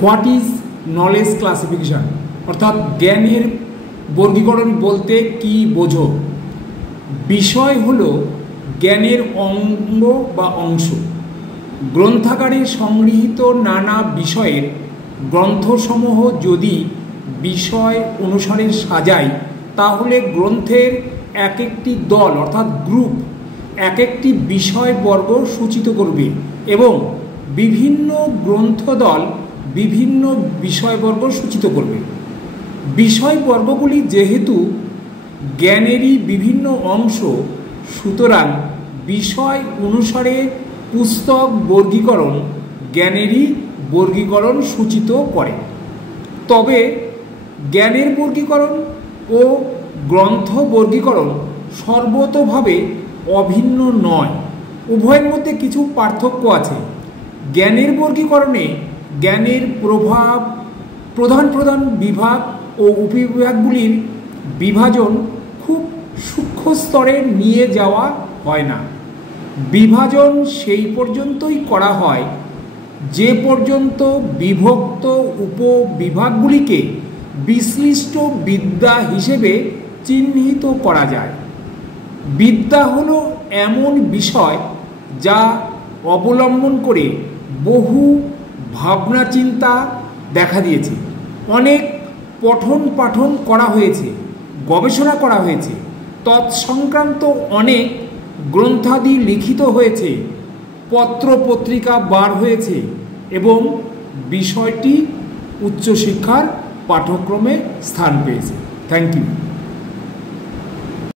What is knowledge classification, অর্থাৎ জ্ঞানের বর্গীকরণ বলতে কি বোঝো? বিষয় হলো জ্ঞানের অঙ্গ বা অংশ। গ্রন্থাগারে সংগৃহীত নানা বিষয়ের গ্রন্থসমূহ যদি বিষয় অনুসারে সাজাই, তাহলে গ্রন্থের এক একটি দল অর্থাৎ গ্রুপ এক একটি বিষয়বর্গ সূচিত করবে এবং বিভিন্ন গ্রন্থদল বিভিন্ন বিষয়বর্গ সূচিত করবে। বিষয়বর্গগুলি যেহেতু জ্ঞানেরই বিভিন্ন অংশ, সুতরাং বিষয় অনুসারে পুস্তক বর্গীকরণ জ্ঞানেরই বর্গীকরণ সূচিত করে। তবে জ্ঞানের বর্গীকরণ ও গ্রন্থ বর্গীকরণ সর্বতোভাবে অভিন্ন নয়, উভয়ের মধ্যে কিছু পার্থক্য আছে। জ্ঞানের বর্গীকরণে জ্ঞানের প্রধান প্রধান বিভাগ ও উপবিভাগগুলির বিভাজন খুব সূক্ষ্ম স্তরে নিয়ে যাওয়া হয় না। বিভাজন সেই পর্যন্তই করা হয় যে পর্যন্ত বিভক্ত উপবিভাগগুলিকে বিশ্লিষ্ট বিদ্যা হিসেবে চিহ্নিত করা যায়। বিদ্যা হলো এমন বিষয় যা অবলম্বন করে বহু ভাবনা চিন্তা দেখা দিয়েছে, অনেক পঠন পাঠন করা হয়েছে, গবেষণা করা হয়েছে, তৎসংক্রান্ত অনেক গ্রন্থাদি লিখিত হয়েছে, পত্র পত্রিকা বার হয়েছে এবং বিষয়টি উচ্চশিক্ষার পাঠ্যক্রমে স্থান পেয়েছে। Thank you.